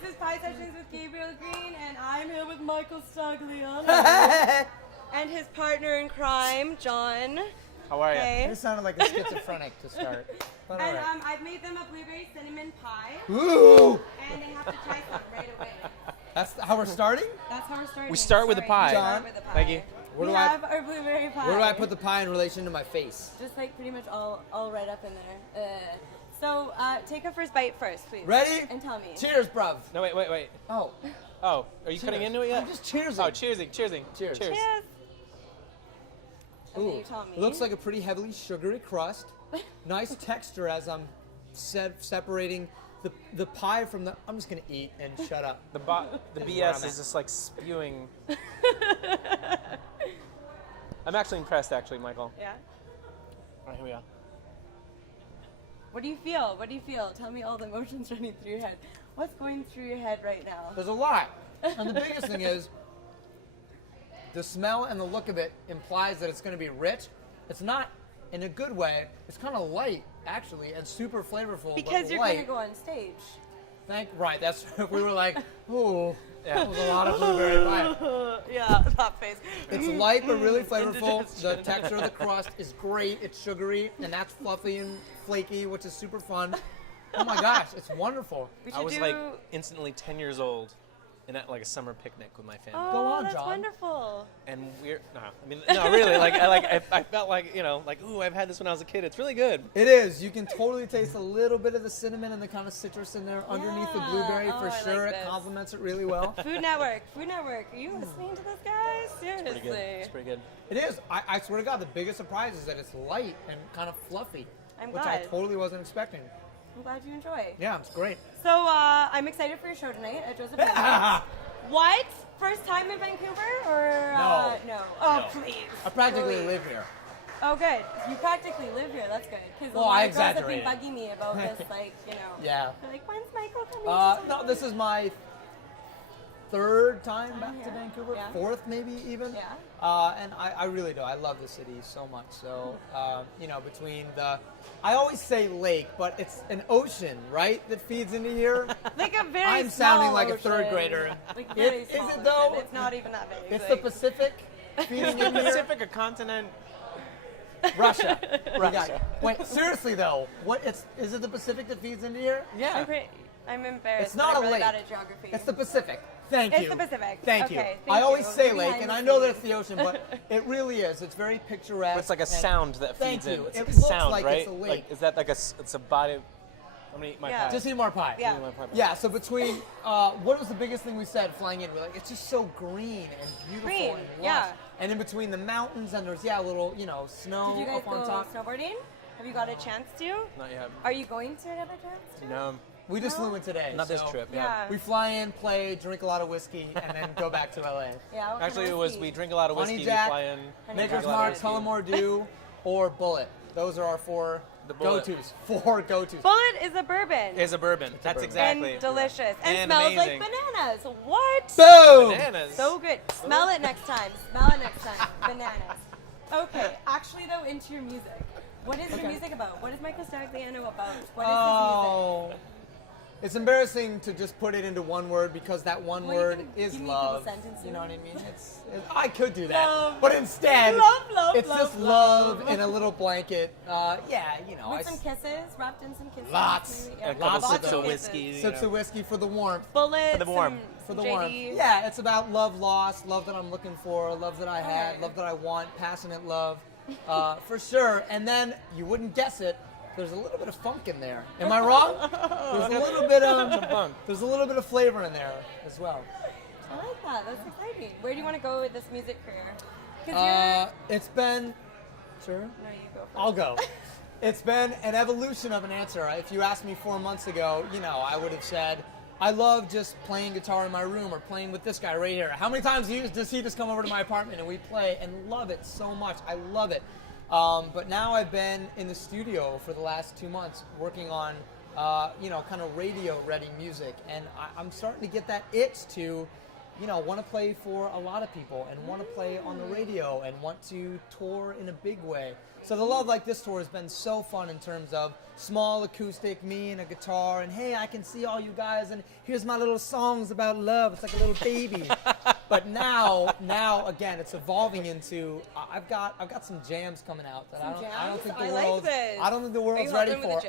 This is Pie Sessions with Gabriel Green, and I'm here with Michael Stagliano. And his partner in crime, John. How are you? Hey. It sounded like a schizophrenic to start. But And all right. I've made them a blueberry cinnamon pie, Ooh! and they have to try some right away. That's how we're starting? That's how we're starting. We start with the pie. We start John, with the pie. thank you. Where we do I- have our blueberry pie. Where do I put the pie in relation to my face? Just like pretty much all right up in there. So take a first bite first, please. Ready? And tell me. Cheers, bruv. No, wait. Oh. Oh, are you cutting Cheers. into it yet? I'm just cheersing. Oh, cheersing. Cheers. Cheers. Cheers. And then Ooh, you tell me. it looks like a pretty heavily sugary crust. Nice texture as I'm separating the pie from the. I'm just gonna eat and shut up. The where I'm BS at. is just like spewing. I'm actually impressed, actually, Michael. Yeah. All right, here we go. What do you feel? What do you feel? Tell me all the emotions running through your head. What's going through your head right now? There's a lot, and the biggest thing is the smell and the look of it implies that it's gonna be rich. It's not in a good way. It's kind of light, actually, and super flavorful. Because but you're light. going to go on stage. Right, that's we were like, ooh, that was a lot of blueberry pie. Yeah, that face. It's light but really flavorful. Indigestion. The texture of the crust is great. It's sugary, and that's fluffy and flaky, which is super fun. Oh my gosh, it's wonderful. We I should was do... like instantly 10 years old and at like a summer picnic with my family. Oh, Go on, that's John. wonderful. And no, really, I felt like, ooh, I've had this when I was a kid. It's really good. It is. You can totally taste a little bit of the cinnamon and the kind of citrus in there underneath the Yeah. blueberry Oh, for I sure. like It this. complements it really well. Food Network. Are you listening to this, guys? Seriously. Pretty good. It's pretty good. It is. I swear to God, the biggest surprise is that it's light and kind of fluffy, I'm which I glad. totally wasn't expecting. I'm glad you enjoy. Yeah, it's great. So I'm excited for your show tonight at Joseph Hammond's. What? First time in Vancouver or no? Oh, No. please. I practically Please. live here. Oh, good. You practically live here. That's good. Because Well, a lot I of girls have been exaggerated. bugging me about this, like, Yeah. They're like, when's Michael coming? No, this is my third time back to here? Vancouver, Yeah. fourth maybe even. Yeah. And I really do. I love the city so much. So, between I always say lake, but it's an ocean, right, that feeds into here. Like a very I'm small sounding like a ocean. third grader. Like very Is small it ocean. though? It's not even that big. It's like, the Pacific feeding into here. Pacific, a continent. Russia. We got- Russia. Wait, seriously though, is it the Pacific that feeds into here? Yeah. I'm embarrassed. It's not but I'm a really lake. bad at geography. It's the Pacific. Thank you. It's the Pacific. Thank you. Okay, I thank always you. say Behind lake, and the I know that scenes. it's the ocean, but it really is. It's very picturesque. But it's like a and- sound that Thank feeds in. you. It's It like a looks sound, like right? it's a lake. Like, is that like it's a body? I'm gonna eat my Yeah. pie. Just eat more pie. Yeah. Eat my pie. Yeah, so between, what was the biggest thing we said flying in? We're like, it's just so green and beautiful Green, and lush. yeah. And in between the mountains, and there's, a little, snow Did you guys up on go top. snowboarding? Have you got a chance to? Not yet. Are you going to have a chance to? No, We just No? flew in today. not this so trip. Yeah. We fly in, play, drink a lot of whiskey, and then go back to LA. Yeah. what Actually, kind it of was whiskey? we drink a lot of Honey whiskey. Jack, We fly in. Honey Maker's Jack. Mark, whiskey. Tullamore Dew, or Bullet. Those are our four The Bullet. go-tos. Four go-tos. Bullet is a bourbon. Is a bourbon. That's bourbon. exactly. And delicious. And, And smells amazing. like bananas. What? Boom! Bananas. So good. Smell it next time. Smell it next time. Bananas. Okay. Actually, though, into your music. What is your music about? What is Michael Stagliano about? What is Oh, it's embarrassing to just put it into one word because that one Well, you word can is give me love. the sentence You know what I in. mean? I could do that, Love. but instead, Love, it's love, just love. love in a little blanket. music? With some kisses, wrapped in some kisses. Lots. maybe? A Yeah. couple Lots sips of of kisses. whiskey. sips of whiskey for the warmth. Bullets. For the warm. For the JD. warmth. Yeah, it's about love lost, love that I'm looking for, love that I had, Okay. love that I want, passionate love, for sure. And then you wouldn't guess it. There's a little bit of funk in there. Am I wrong? There's a little bit of funk. There's a little bit of flavor in there as well. I like that. That's exciting. Where do you want to go with this music career? 'Cause It's been sure. no, you go first. I'll go. It's been an evolution of an answer. If you asked me 4 months ago, I would have said, I love just playing guitar in my room or playing with this guy right here. How many times does he just come over to my apartment and we play and love it so much? I love it. But now I've been in the studio for the last 2 months working on, kind of radio-ready music. And I'm starting to get that itch to, want to play for a lot of people and want to play on the radio and want to tour in a big way. So the Love Like This tour has been so fun in terms of small acoustic, me and a guitar, and hey, I can see all you guys, and here's my little songs about love. It's like a little baby. But now again, it's evolving into I've got some jams coming out that I don't think the world's ready for.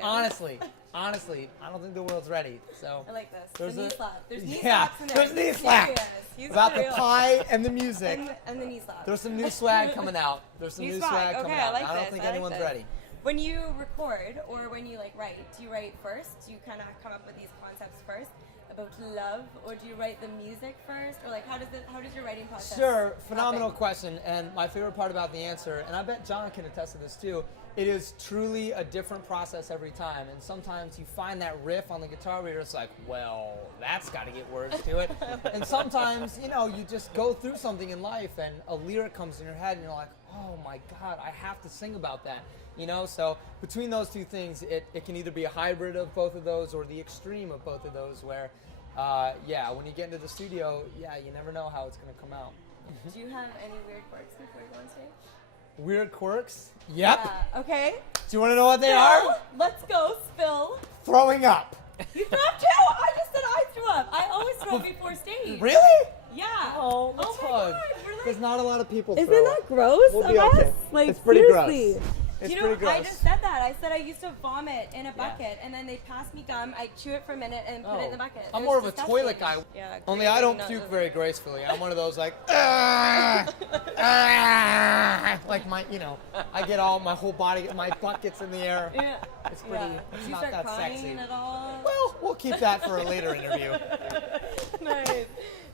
Honestly, I don't think the world's ready. So I like this. There's the knee a- slap. There's knee yeah, slaps in there. there's knee He's slaps. serious. He's About for the real. pie and the music. And the knee slap. There's some new swag coming out. There's some New new swag. swag Okay, coming I out. like I don't this. think I like anyone's this. ready. When you record or when you write, do you write first? Do you kind of come up with these concepts first about love, or do you write the music first, or how does your writing process? Sure, phenomenal happen? question, and my favorite part about the answer, and I bet John can attest to this too, it is truly a different process every time, and sometimes you find that riff on the guitar where it's like, well, that's got to get words to it, and sometimes, you just go through something in life, and a lyric comes in your head, and you're like, oh my God, I have to sing about that, So between those two things, it can either be a hybrid of both of those or the extreme of both of those where, when you get into the studio, you never know how it's going to come out. Do you have any weird quirks before you go on stage? Weird quirks? Yep. Yeah. Okay. Do you want to know what they are? Let's go. Spill. Throwing up. You threw up too. I just said I threw up. I always throw up before stage. Really? Yeah. Oh, let's my hug. God. We're like, There's not a lot of people isn't throw that up. gross We'll of be us? okay. Like, It's pretty seriously. gross. It's You pretty know, gross. I just said that. I said I used to vomit in a bucket, and then they passed me gum. I chew it for a minute and put it in the bucket. I'm It more was of a disgusting. toilet guy. Yeah. Only I don't not puke really. very gracefully. I'm one of those like my, I get all my whole body, my butt gets in the air. Yeah. It's pretty. Yeah. It's Do you not start that crying sexy. at all? Well, we'll keep that for a later interview. Nice.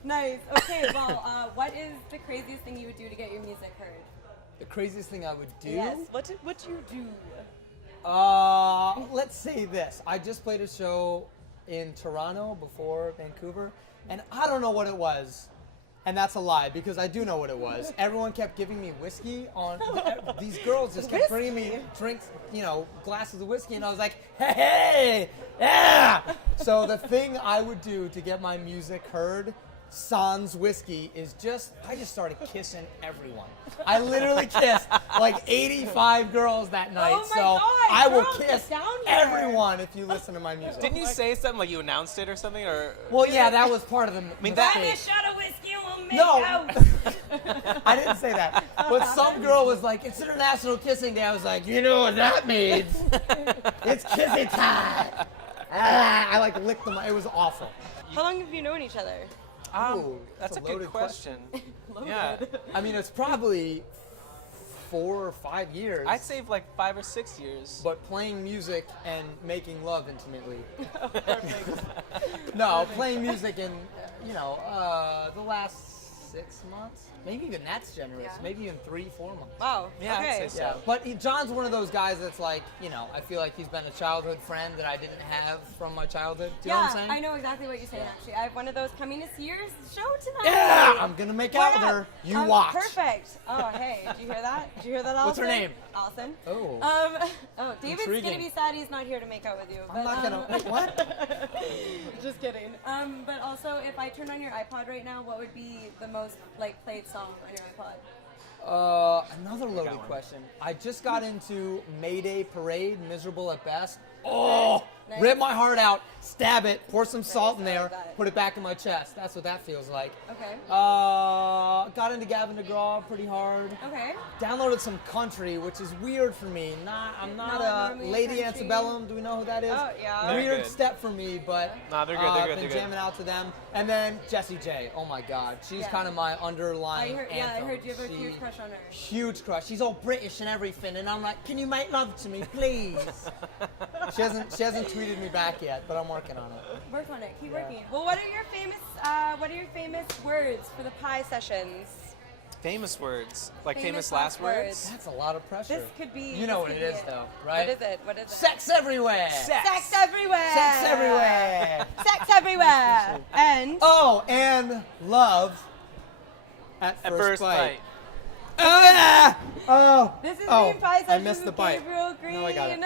Nice. Okay, well, what is the craziest thing you would do to get your music heard? The craziest thing I would do? Yes. What do you do? Let's say this. I just played a show in Toronto before Vancouver, and I don't know what it was. And that's a lie, because I do know what it was. Everyone kept giving me whiskey on... These girls just kept bringing me drinks, glasses of whiskey, and I was like, hey, yeah! So the thing I would do to get my music heard, sans whiskey, is I just started kissing everyone. I literally kissed like 85 girls that night. Oh my so God, I will girls, kiss get down here. everyone if you listen to my music. Didn't you say something like you announced it or something, or? Well, yeah, that was part of the mean, Buy me a mistake. shot of whiskey and we'll make No. out. I didn't say that. But some girl was like, it's International Kissing Day. I was like, you know what that means? It's kissing time. I licked them. It was awful. How long have you known each other? Ooh, That's a good loaded question. Yeah, I mean, it's probably 4 or 5 years. I'd say like 5 or 6 years. But playing music and making love intimately. No, playing music in, the last 6 months. Maybe even that's generous. Yeah. Maybe even 3-4 months. Wow. Yeah, I'd okay. say so. Yeah, but John's one of those guys that's like, I feel like he's been a childhood friend that I didn't have from my childhood. Do you know what I'm saying? I know exactly what you're saying, actually. I have one of those coming to see your show tonight. Yeah, I'm gonna make out with What? her. You watch. Perfect. Oh, hey, did you hear that? Did you hear that, Allison? What's her name? Allison. Oh. David's Intriguing. gonna be sad he's not here to make out with you. I'm not gonna. Wait, what? Just kidding. But also, if I turned on your iPod right now, what would be the most played song on your iPod? Another loaded one. question. I just got into Mayday Parade, Miserable at Best. Oh, Nice. rip my heart out, stab it, pour some salt in I there, like that. put it back in my chest. That's what that feels like. Okay. Got into Gavin DeGraw pretty hard. Okay. Downloaded some country, which is weird for me. I'm not a normally Lady country. Antebellum. Do we know who that is? Oh, yeah. They're Weird good. step for me, but Nah, they're good, they're I've good, been they're good. jamming out to them. And then Jessie J. Oh my God, she's Yeah. kind of my underlying I anthem. heard you have a She- huge crush on her. Huge crush. She's all British and everything, and I'm like, can you make love to me, please? She hasn't tweeted me back yet, but I'm working on it. Work on it. Keep working. Well, what are your famous words for the pie sessions? Famous words, like Famous famous last last words. words. That's a lot of pressure. This could be. You know what this it could is, be though, right? What is it? What is it? Sex everywhere. Sex everywhere. Sex everywhere. Sex everywhere. And Oh, and love at At first first bite. bite. Oh yeah. Oh. this is oh, the pie I sessions missed the with bite. Gabriel Green. No, I got it.